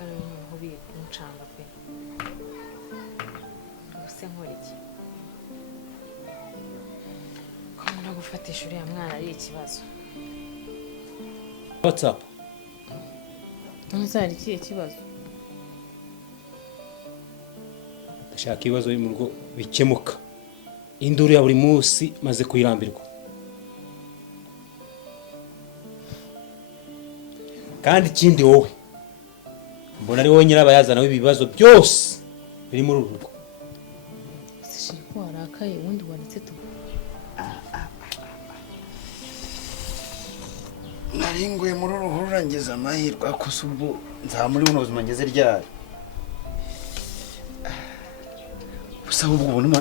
kare noneho bincanga pe ubuse nkora iki ko no gufatisha uriya mwana ari ikibazo. WhatsApp nzari ikihe kibazo? ndashaka ibibazo biri mu rugo bikemuka. Induru ya buri munsi maze kuyirambirwa, kandi ikindi wowe mbona ari wowe nyirabayazana w'ibibazo byose biri muri uru rugo. Sishiri ko warakaye ubundi wanditse tu naringuye muri uruhurura ngeze amahirwe akoze ubwo nzamuri buno buzima ngeze ryari. Gusa ubwo ubona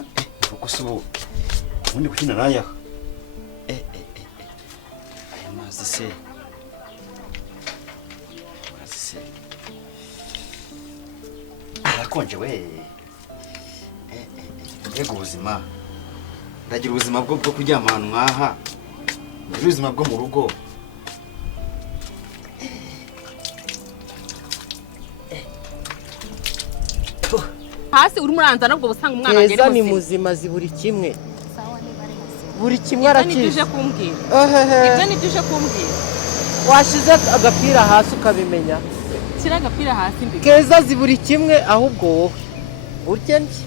gusa ubu ubundi kukina naya aya mazi se arakonje we. Mbega ubuzima ndagira ubuzima bwo kuryama ahantu nk'aha, ndagira ubuzima bwo mu rugo. hasi uri muranza nabwo busanga umwana agere Keza ni muzima ziburi kimwe. Buri kimwe arakize. Ibyo kumbwira. Ibyo ni byo kumbwira. Washize agapira hasi ukabimenya. Kira agapira hasi mbi. Keza ziburi kimwe ahubwo wowe. Urye nti.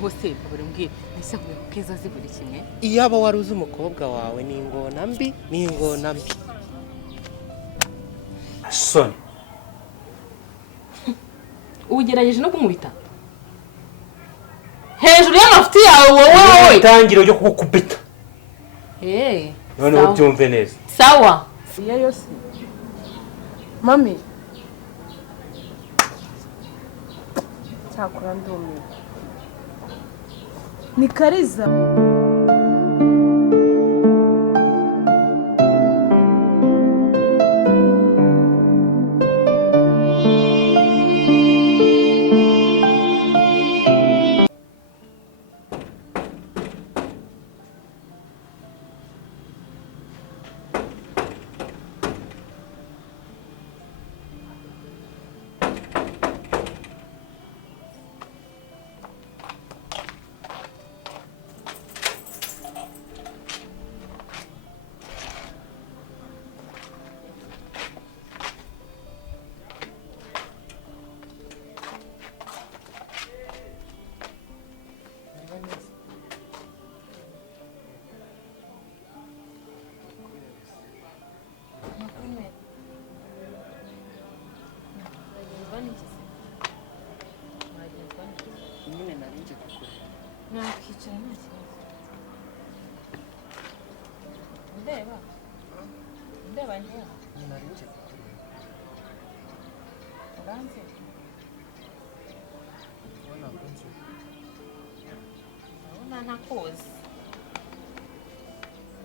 Bose buri mbwira. Ese Keza ziburi kimwe. Iyo aba waruzi umukobwa wawe ni ingona mbi, ni ingona mbi. Son Ugerageje no kumubita hejuru y'amafuti yawe wowe itangiro ryo kukubita. none ubyumve neza. Sawa siya yose mami cyakora ndumiwe ni Kariza.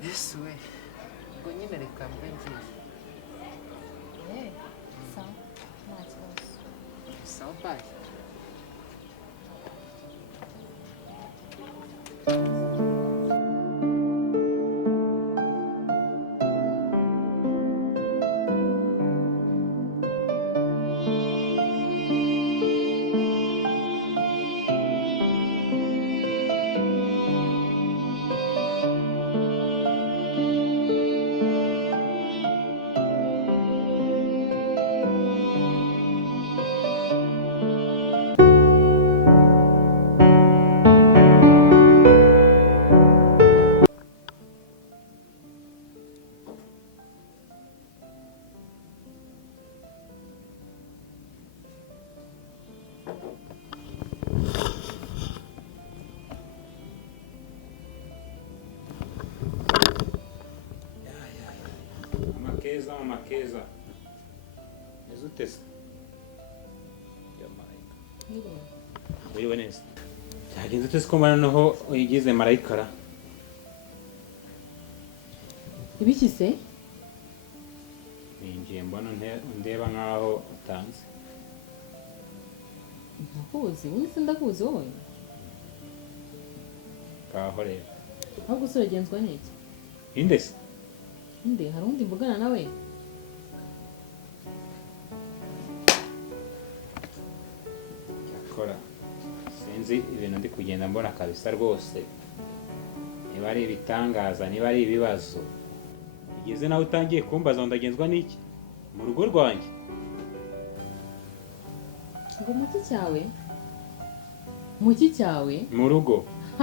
Yesu we. Ngo nyine reka mbe ngiye. Sawa bye. Mamakeza nezutese ya marayika wiriwe neza yagenze utese ko mbana naho uyigize marayikara ibikise ninjiye mbona ndeba nkaho utanze ntakuzi wese ndakuzi wowe kaho rero ahubwo se uragenzwa n'iki indese inde hari undi mvugana nawe cyakora sinzi ibintu ndi kugenda mbona kabisa rwose, niba ari ibitangaza niba ari ibibazo bigeze nawe utangiye kumbaza ngo ndagenzwa n'iki mu rugo rwanjye. ngo muki cyawe mu rugo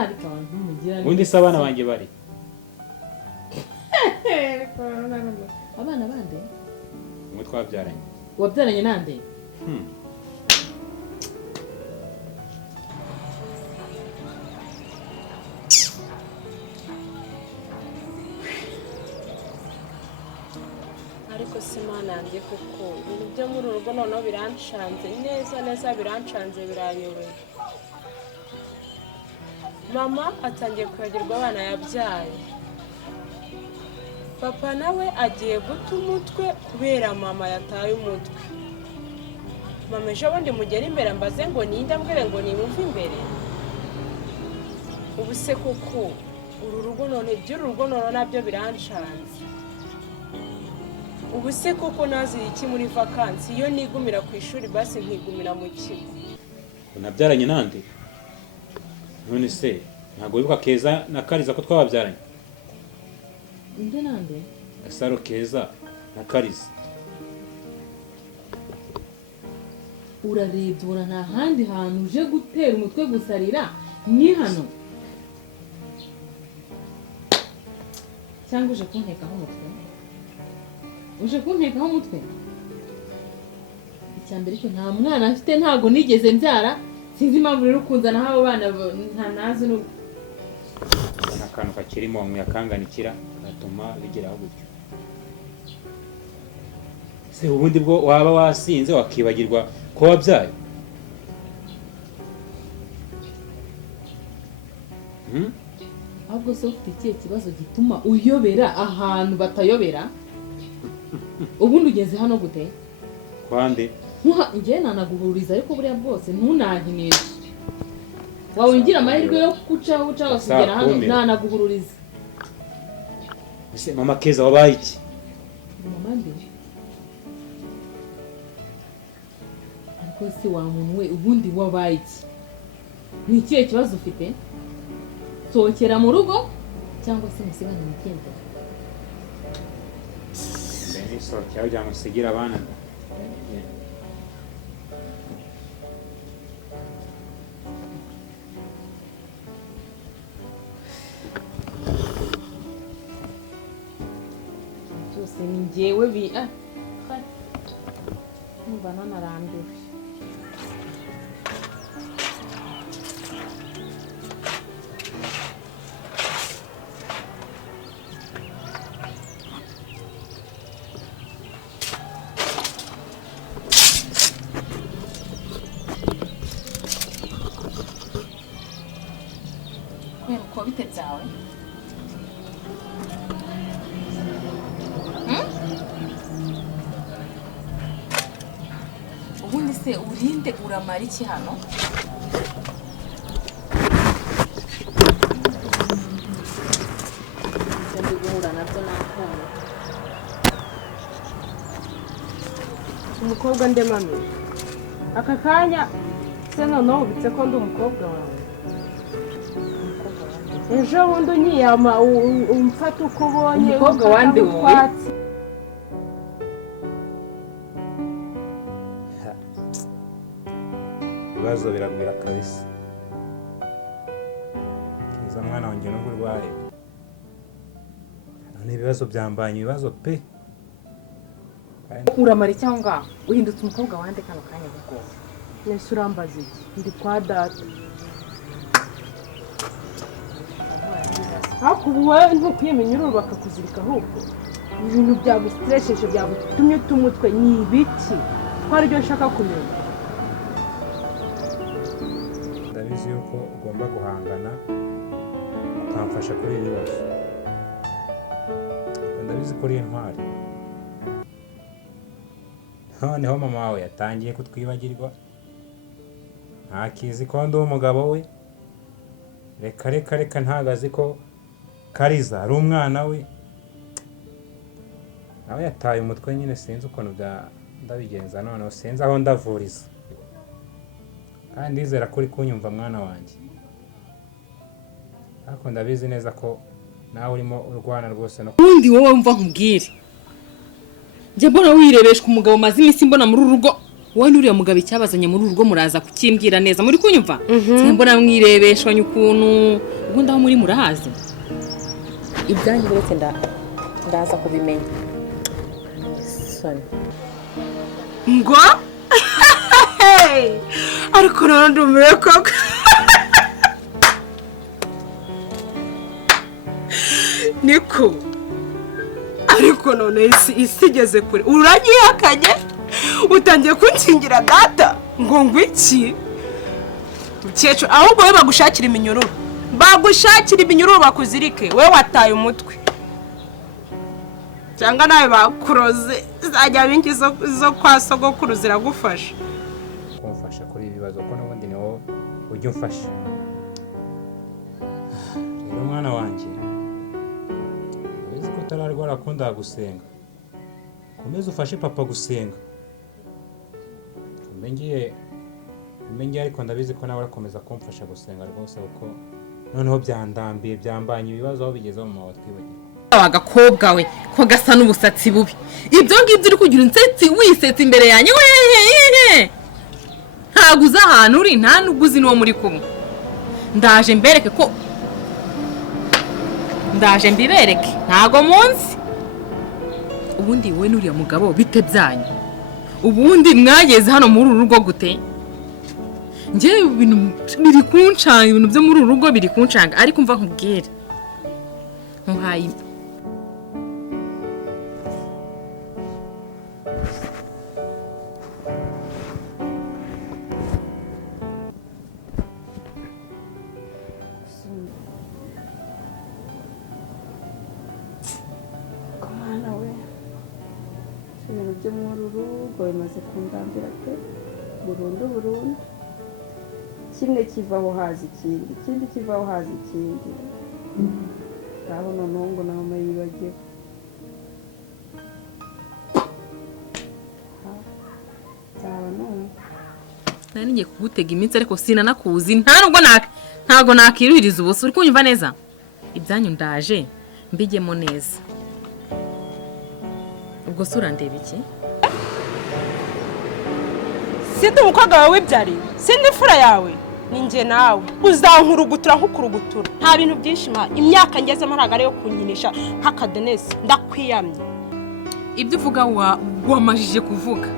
ariko abantu mugira ubundi se abana banjye bari abana bande umwe twabyaranye. wabyaranye nande? ariko simana yanjye kuko ibintu byo muri uru rugo noneho biranshanze neza biranshanze biranyobeye. Mama atangiye kwibagirwa abana yabyaye, papa nawe agiye guta umutwe kubera mama yataye umutwe. Mama ejo bundi mugera imbere mbaze ngo ninde, ambwire ngo nimumve imbere. ubu se kuko uru rugo none iby'uru rugo none nabyo biranshanze. ubu se kuko naziye iki muri vakansi iyo nigumira ku ishuri basi nkigumira mu kigo? nabyaranye nande? none se ntabwo wibuka Keza na Kariza ko twababyaranye? inde nande? Gasaro, Keza na Kariza. urarebye ubona nta handi hantu uje gutera umutwe gusarira ni hano, cyangwa uje kuntekaho umutwe? uje kuntekaho umutwe? icyambere cyo nta mwana afite, ntago nigeze mbyara, sinzi impamvu rero ukunzanaho abo bana ntanazi n'ubu. akantu kakirimo mwakanganikira gatuma bigeraho gutyo. se ubundi bwo waba wasinze wakibagirwa ko wabyaye? ahubwo se ufite ikihe kibazo gituma uyobera ahantu batayobera? ubundi ugeze hano gute? kwande njye nanaguhuriza ariko buriya bwose ntunankinishe. wawe ngira amahirwe yo guca wasigera hano nanaguhururiza. ese Mamakeza wabaye iki? mama mbi ariko se wa muntu we ubundi wabaye iki? ni ikihe kibazo ufite? sohokera mu rugo cyangwa se musigane mu kindi. mbere sohokera kugira ngo usigire abana. byose ni njyewe numva nanarambiwe. kubera uko bite byawe? ubundi se urinde uramara iki hano? ndi guhura nabyo nakumva. umukobwa nde mami? aka kanya se noneho ubitse ko ndi umukobwa wawe? ejo bundi unyiyama umfata uko ubonye. umukobwa wande wowe? ibibazo biragwira kabisa. Keza mwana wanjye nubwo urwaye, none ibibazo byambanye ibibazo pe. uramara iki aho ngaho? uhindutse umukobwa wande kano kanya ahubwo? nese urambaza iki? ndi kwa data. ariko ubu wowe ntukuyemenya ururu bakakuzirika ahubwo ibintu byagusitresheje byagutumye utumutwe ni ibiki? ko aribyo nshaka kumenya. ndabizi yuko ugomba guhangana ukamfasha kuri ibi bibazo. ndabizi ko uri intwari. noneho mama wawe yatangiye kutwibagirwa, ntakizi ko ndi umugabo we. reka ntago azi ko Kariza ari umwana we. nawe yataye umutwe nyine, sinzi ukuntu ndabigenza noneho, sinzi aho ndavuriza. kandi ndizera ko uri kunyumva mwana wanjye, ariko ndabizi neza ko nawe urimo urwana rwose no ubundi wowe mva nkubwire, njye mbona wirebeshwa umugabo maze iminsi mbona muri urugo, wowe n'uriya mugabo icyabazanye muri urugo muraza kukimbwira neza, muri kunyumva? Mbona mwirebeshwanye ukuntu, ubundi aho muri murahazi ibyanyu biretse ndaza kubimenya. Soni ngo ariko rero ndumiwe koko. Niko ariko none isi igeze kure, uranyihakanye utangiye kunkingira data ngo ngwiki mukecuru, ahubwo we bagushakira iminyururu, bakuzirike, we wataye umutwe cyangwa nawe bakuroze zajya bingi zo kwa sogokuru ziragufasha. kumfasha kuri ibi bibazo ko n'ubundi ni wowe ujya umfasha. Rero mwana wanjye, uzi ko utararwara akunda gusenga, komeza ufashe papa gusenga. Umengiye ariko ndabizi ko nawe urakomeza kumfasha gusenga rwose, kuko noneho byandambiye byambanye ibibazo aho bigeze mu mawa twibagiwe. Agakobwa we ko gasa n'ubusatsi bubi, ibyo ngibyo uri kugira unsetsi wisetsa imbere yanjye wehehe, ntabwo uzi ahantu uri, nta n'ubwo uzi n'uwo muri kumwe. Ndaje mbibereke ntago munsi. Ubundi wowe n'uriya mugabo bite byanyu? Ubundi mwageze hano muri uru rugo gute? Njye ibintu biri kunshanga, ibintu byo muri uru rugo biri kunshanga, ariko umva nkubwire, nkuhaye ibintu byo muri uru rugo bimaze kundambira pe burundu. Kimwe kivaho haza ikindi, ikindi kivaho haza ikindi. Ngaho noneho ngo na mama yibagiwe. nari ngiye kugutega iminsi ariko sinanakuzi, ntago nakiruhiriza ubusa. Uri kunyumva neza? Ibyanyu ndaje mbigemo neza. Ubwo se urandeba iki? Sindi umukobwa wawe wibyari, sindi imfura yawe, ninjye nawe uzankurugutura nkukurugutura. Nta bintu byinshi imyaka ngezemo ntago ari yo kunyinisha nk'akadenesi, ndakwiyamye. Ibyo uvuga wamajije kuvuga,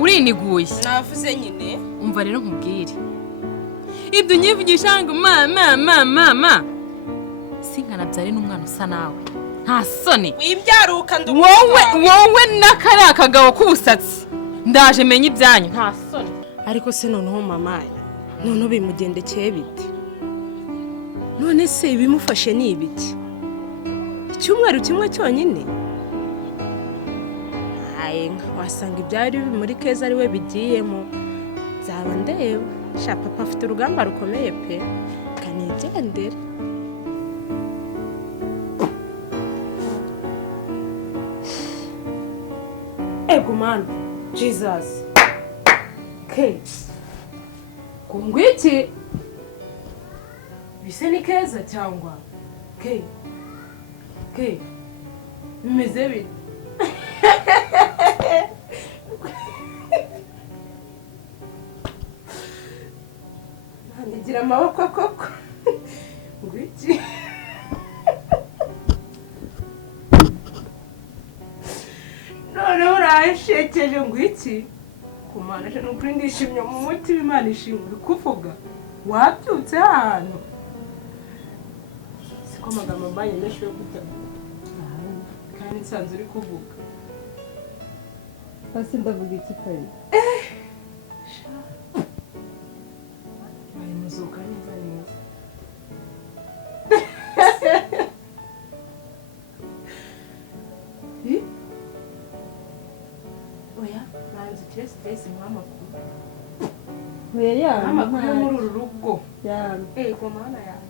uriniguye. Navuze nyine. Umva rero nkubwire, ibyo nyivugisha ngo mama sinkanabyare n'umwana usa nawe, nta soni. Wibyaruka wowe n'akari akagabo k'ubusatsi, ndaje menya ibyanyu, nta soni. Ariko se noneho mama, noneho bimugendekeye bite? None se bimufashe ni ibiki? Icyumweru kimwe cyonyine? Wasanga ibyari muri Keza ari we bigiyemo. Zaba ndeba, sha papa afite urugamba rukomeye pe, kanigendera. Ego man, Jesus. Kungwiki? Bise ni Keza cyangwa? Bimeze bite? Ngira amaboko koko. Ngwiki? None urashekeje ngwiki? Kumana je nukuri ndishimye mu mutima, Imana ishimwe kuvuga. Wabyutse ahantu. Siko amagambo mbaye menshi yo kujya. Kandi nsanze uri kuvuga. Hasi ndavuga iki kare? Bari muzuka neza neza. Oya, nanze stress nk'amakuru. Oya ya, Amakuru yo muri uru rugo. Ya. Ko mana yawe.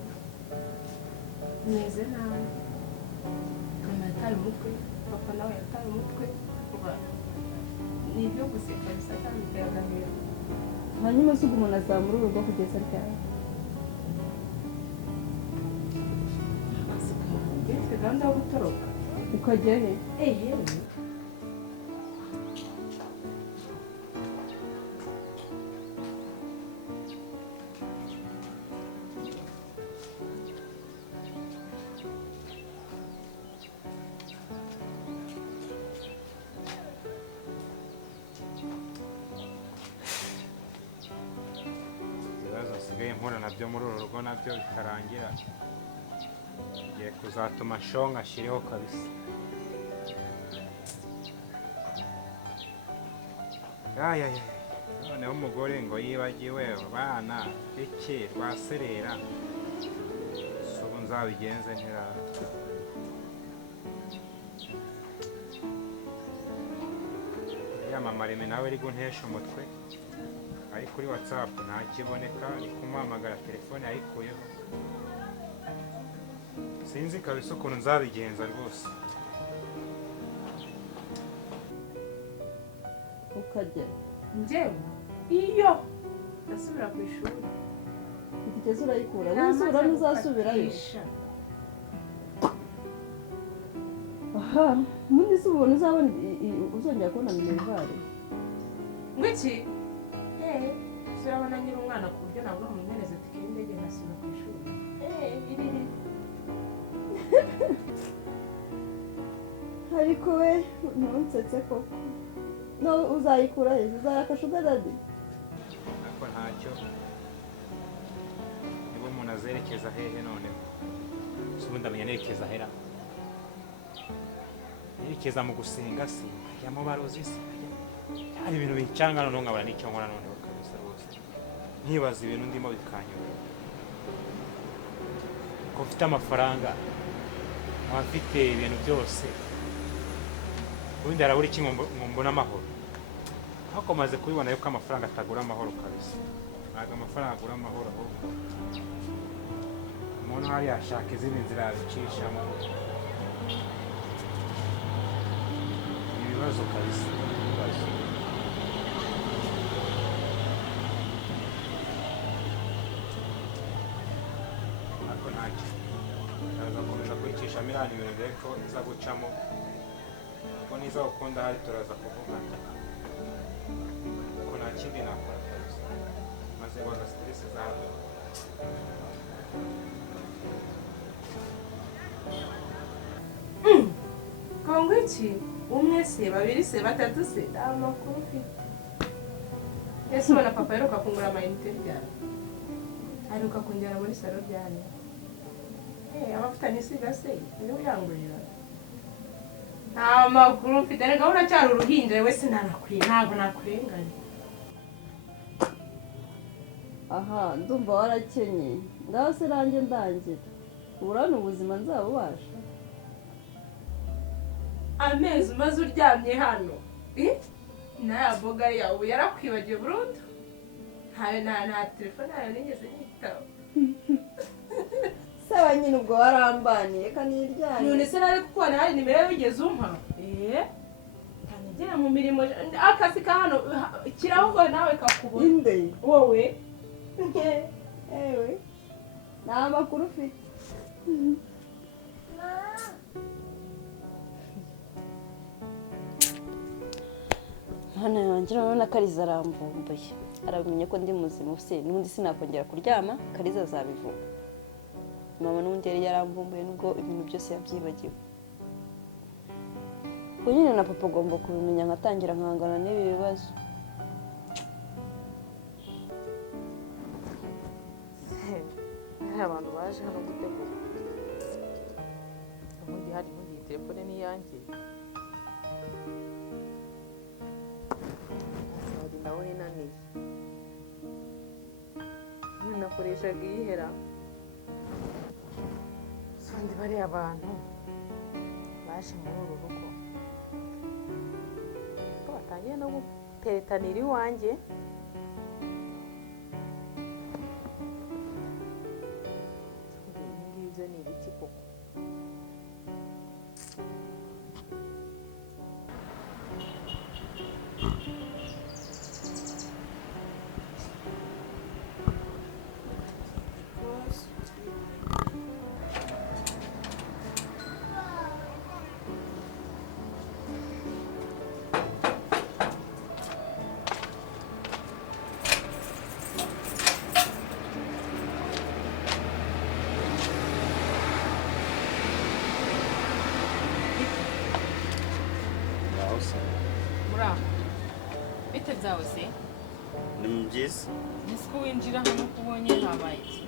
Neze nawe. Mama yataye umutwe, papa nawe yataye umutwe. Ni ibyo guseka bisa kandi byagahera. hanyuma se umuntu azamura urugo kugeza ryari? Ufite gahunda yo gutoroka Ukajya he? yewe ibibazo nsigaye mpura nabyo muri uru rugo nabyo bitarangira ngiye kuzatuma shonga ashyireho kabisa. Ayayaya, noneho umugore ngo yibagiwe abana iki rwaserera, si ubu nzabigenze ntirara. Yamamare nawe ari guntesha umutwe, ari kuri WhatsApp ntakiboneka, ari kumuhamagara telefone yayikuyeho. Sinzi kabisa ukuntu nzabigenza rwose. Ukajya njyewe iyo ndasubira ku ishuri itike urayikura uzura ntuzasubirayo. Aha mundi se ubona uzabona uzongera kubona minerivare ngwiki urabona nyiri umwana ku buryo nabona umumereza tike y'indege nkasubira ku ishuri iri ariko we ntunsetse koko. No uzayikura he? Uzayakasha ugadade? Ariko ntacyo, niba umuntu azerekeza hehe noneho, si ubundi amenya nerekeza hera, nerekeza mu gusenga se, ajya mu barozi se, hari ibintu bincanga noneho nkabura n'icyo nkora noneho kabisa rwose, nkibaza ibintu ndimo bikanyobera. Ko mfite amafaranga, nkaba mfite ibintu byose, ubundi harabura iki ngo mbone amahoro? Ariko maze kubibona yuko amafaranga atagura amahoro kabisa, ntabwo amafaranga agura amahoro, ahubwo umuntu hari yashaka izindi nzira yabicishamo. Ibibazo kabisa, ibibazo. Ariko ntacyo, ndazakomeza kwicisha miliyoni ibintu dore ko iza gucamo, ubwo niza gukunda hari turaza kuvugana. Ko nta kindi nakora kabisa, maze waga stress zawe. kongo iki umwe se babiri se batatu se nta makuru ufite. Ese ubona papa aheruka kungura amayinite ryari? Aheruka kunjyana muri salo ryari? Abafitanye isiga se niwe uyangurira. Nta makuru ufite, reka uracyari uruhinja we sinanakwiye, ntabwo nakurenganya. Aha ndumva warakenye ngaho se ranjye ndangira urana ubuzima nzabubasha. Amezi umaze uryamye hano naya boga yawe yarakwibagiwe burundu. Nta telefone yawe nigeze nyitaba. Saba nyine ubwo warambaniye kaniryanye. None se nari kukubona hari nimero yawe wigeze umpa? Kanigera mu mirimo akazi ka hano kirahubwo nawe kakubona. Inde Wowe ewe nta makuru ufite. Hano yanjye urabona Kariza arambumbuye, aramenye ko ndi muzima ufite n'ubundi sinakongera kuryama, Kariza azabivuga. Mama n'ubundi yari yarambumbuye nubwo ibintu byose yabyibagiwe. Ubwo nyine na papa agomba kubimenya nkatangira nkangana n'ibi bibazo. Hari abantu baje hano gutegura ubundi hari n'ugiye telefone n'iyanjye asari nawe inaniye nakoreshaga iyihera ubundi bariya abantu baje muri uru rugo ko batangiye no guteretanira iwanjye. Ibyo ni ibiki koko? Ni byiza. Ese ko winjira hano kubonye habaye iki?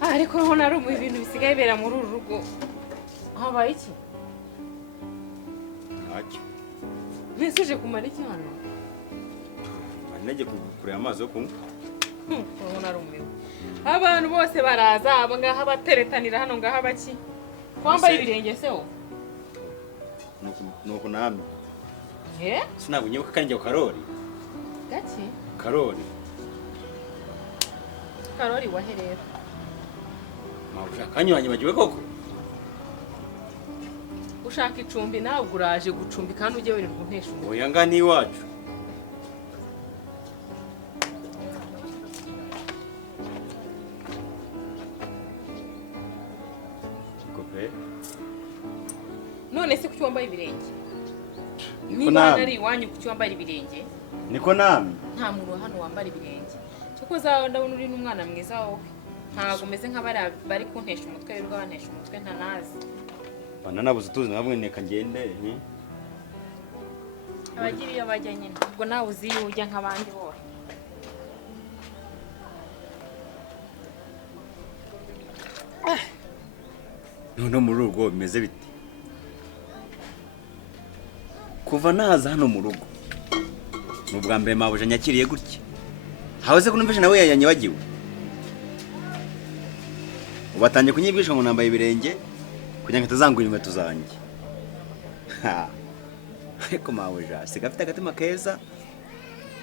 Ariko ho nari mu bintu bisigaye bera muri uru rugo. Habaye iki? Ntacyo. Mbese uje kumara iki hano? Najye kureba amazi yo kunywa. Ho nari umwe. Abantu bose baraza abo ngaha bateretanira hano ngaha baki. Kwambaye ibirenge se wo? Nuko namwe. Sinabwo nyibuka kanjye Karoli. Gaki? Karoli. Karoli waherera. Ushaka kanyibagiwe koko? Ushaka icumbi nawe uraje gucumbi kandi ujye wirirwa untesha umutwe. Oya ngani iwacu. Kope. None se kuki wambaye ibirenge? Niko Niba namwe. nari iwanyu kuki wambaye ibirenge? Niko namwe. Nta muntu hano wambara ibirenge. Cyo zawe ndabona uri n'umwana mwiza wowe. Ntago umeze nk'abari bari kuntesha umutwe birirwa bantesha umutwe ntanazi. Bana nabuze tuzi namwe neka ngende. Abagiriye bajya nyine. Ubwo nawe uzi ujya nk'abandi bose. None muri urugo bimeze bite? Kuva naza hano mu rugo. N'ubwa mbere mabuje nyakiriye gutya. Hahoze kunumvisha nawe yanyibagiwe. Ubatanye kunyibwisha ngo nambaye ibirenge kugira ngo tazangura inkweto zanjye. Ariko mabuje sigafite agatima keza.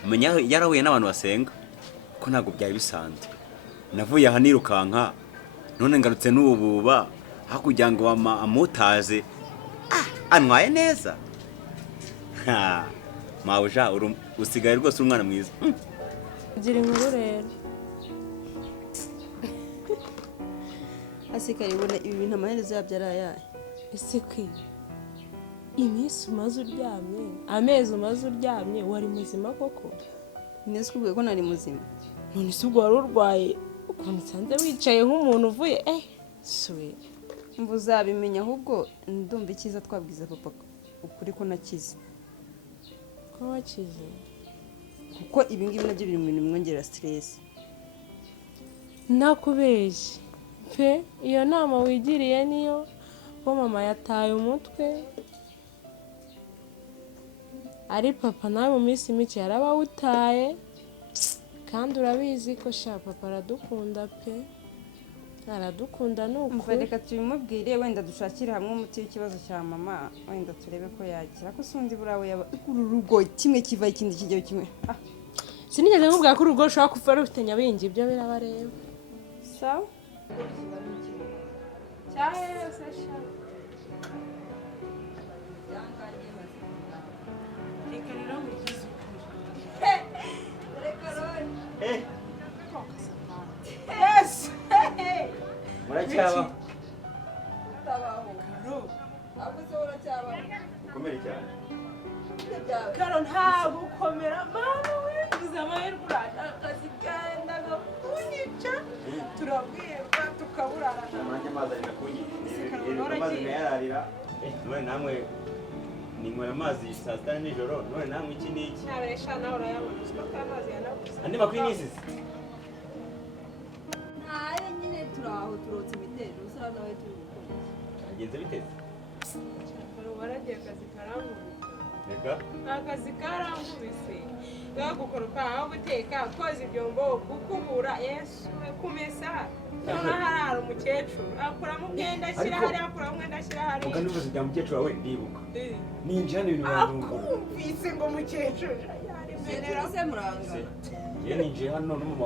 Umenya yarahuye n'abantu basenga ko ntago byari bisanzwe. Navuye aha nirukanka none ngarutse n'ubububa hakugira ngo amutaze antwaye neza. Mabuje usigaye rwose umwana mwiza. Gira inkuru rero. Asikari ubona ibi bintu amaherezo yabyo ari ayahe? Ese kwi iminsi umaze uryamye, amezi umaze uryamye, wari muzima koko? Nese kubwiye ko nari muzima. None se ubwo wari urwaye ukuntu nsanze wicaye nk'umuntu uvuye swe. Mvu uzabimenya ahubwo ndumva icyiza twabwiza papa ukuri ko nakize. Ko wakize? Kuko ibi ngibi nabyo biri mu bintu bimwongerera stress. Nakubeshye pe iyo nama wigiriye niyo ko mama yataye umutwe ari papa nawe mu minsi mike yarabawutaye kandi urabizi ko sha papa aradukunda pe aradukunda nuko. Mva reka tubimubwire wenda dushakire hamwe umuti w'ikibazo cya mama wenda turebe ko yakira ko sundi burawe yaba uru rugo kimwe kiva ikindi kijya kimwe. Sinigeze nkubwira ko urugo ushobora kuva rufite nyabingi ibyo birabareba. Sawa? Muracyaba? Karo ntabwo ukomera mama we uzi amahirwe urata akazi kendaga kunyica turabwirwa tukaburara Namanje amazi arenda kunyica amazi nayararira none namwe ninywera amazi saa sita nijoro none namwe iki n'iki ntaberesha nawe urayabona uziko amazi yanabuze andi makuru y'inisizi Ntaye nyine turaho turotse imiterere usaba nawe tubikora. agenze biteze waragiye akazi karamubise reka akazi karambubise yo gukoropa aho guteka koza ibyombo gukubura yesu kumesa none harara umukecuru akuramo umwenda ashyira hariya akuramo umwenda ashyira hariya uka nivuze bya mukecuru wawe ndibuka ninjye hano ibintu birandungura akumvise ngo mukecuru Mukecuru se muranga. ye ninjye hano n'umuma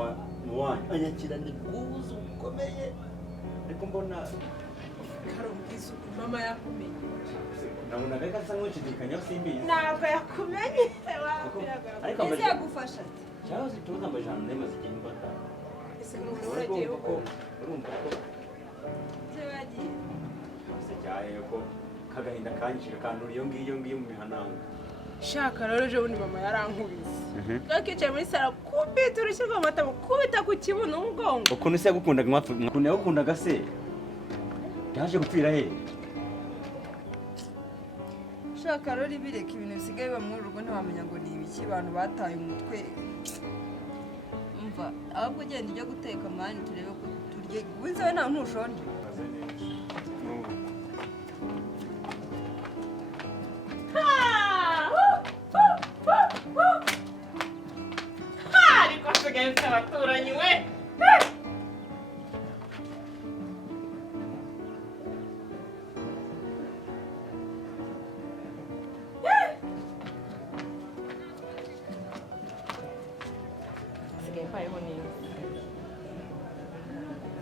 wanyu anyakira ni bwuzu bukomeye ariko mbona karumvise mama yakumenye nabonaga ko asa nk'ushidikanya simbizi ntabwo yakumenye ariko Ese yagufasha ati? cyangwa se tuzi amajana nemaze igihe mbata ese umuntu uragiye urumva ko Se yagiye. se cyaye ko kagahinda kanyishije kandura iyo ngiyo mu mihananga shaka rero ejo bundi mama yarankubise yakicaye muri sara kubita urushyi rw'amata kubita ku kibuno umugongo ukuntu se yagukundaga mwapfa ukuntu yagukundaga se yaje gupfira he Sha Karori bireka ibintu bisigaye biba muri urugo ntiwamenya ngo ni ibiki abantu bataye umutwe. Umva ahubwo ugenda ujya guteka mani turebe ko turye. Wize we nawe ntushonje. Ariko asigaye mfite abaturanyi we.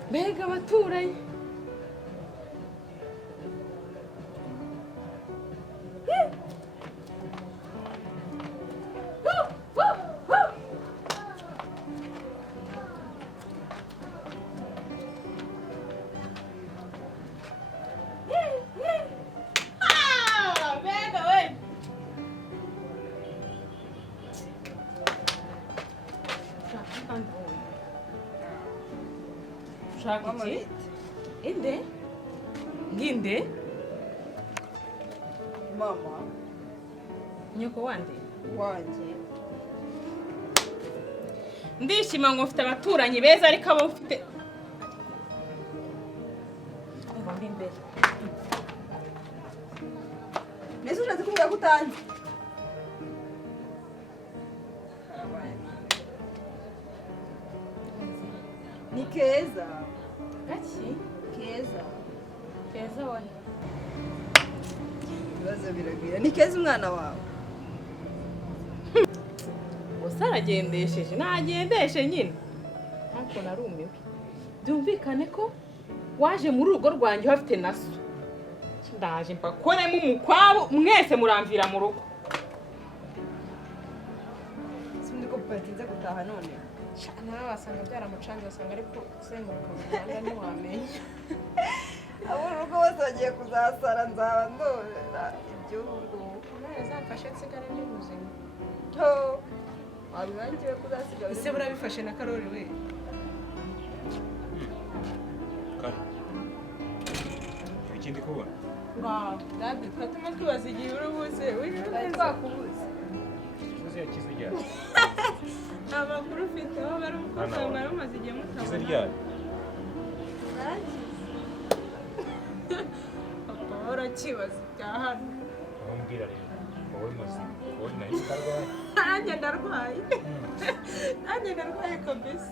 Mbega abaturanyi. Ushaka iki? Inde? Nginde? Mama Nyoko wande? wanjye. Ndishima ngo mfite abaturanyi beza ariko abo mfite. Ngo ndi imbere. Nese ushatse kumbwira ko utanzi? Ni Keza. Gaki? Keza. Keza wani. Ibibazo biragwira. Ni Keza umwana wawe? Gusa aragendesheje. Nagendeshe nyine. Ariko narumiwe. Byumvikane ko waje muri urugo rwanjye hafite naso. Ndaje mpakoremo umukwabo mwese muramvira mu rugo. Sindi ko patinze gutaha none. nawe wasanga byaramucanze wasanga ariko kuzenguruka mu Rwanda ntiwamenya. Abo urugo bose bagiye kuzasara nzaba ndorera igihugu. None zamfashe nsigare ndi muzima. Ho wabibangiwe kuzasigara. Ese burabifashe na Karori we. Kare. Ikindi kubona. Wow, David, twatuma twibaza igihe uri buze. Bari twakubuze. Uzi yakize ryari? Amakuru ufite aho bari umusanga bamaze igihe mutabona. Kize ryari? Papa urakibaza ibya hano. Umbwira rero. Wowe muzima. Wowe nayo utarwaye. Nanjye ndarwaye. Nanjye ndarwaye kabisa.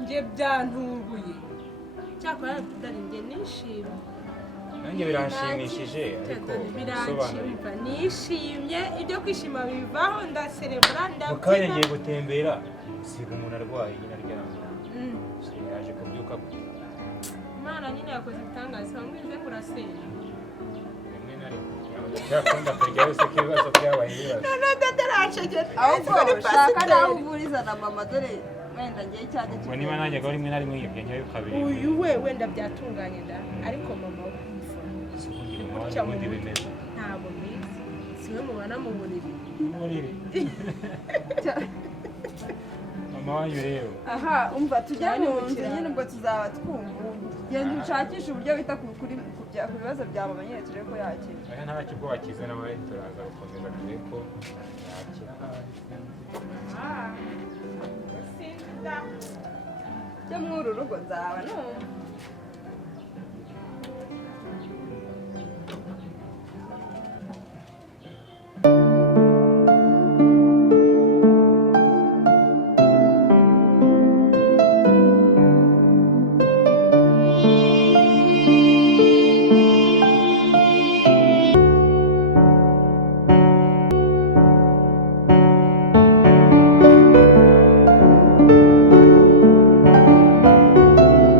Njye byantubuye. Cyakora tutari njye nishimye. Nanjye biranshimishije ariko biranshimva nishimye ibyo kwishima bivaho ndaserebura mu kanya ngiye gutembera siga umuntu arwaye nyine aryamye yaje kubyuka Imana nyine yakoze ibitangaza wamwize ngo urasenga rimwe na rimwe yakunda kurya wese ko ibibazo byabaye ibibazo none dadaracegera ahubwo ushaka nawe uvuriza na mama dore wenda ngiye cyane ngo niba nanjye ngo rimwe na rimwe yibye nyayo kabiri uyu we wenda byatunganye da ariko mama we gutya mu bimeze ntabwo bizi siwe mubana mu buriri mama wanyu rero aha umva tujya mu nzu nyine ubwo tuzaba twumva genda ushakisha uburyo bita ku bibazo bya mama nyine turebe ko yakira aya nta kigo bakize nawe turaza gukomeza turebe ko yakira byo muri uru rugo nzaba numva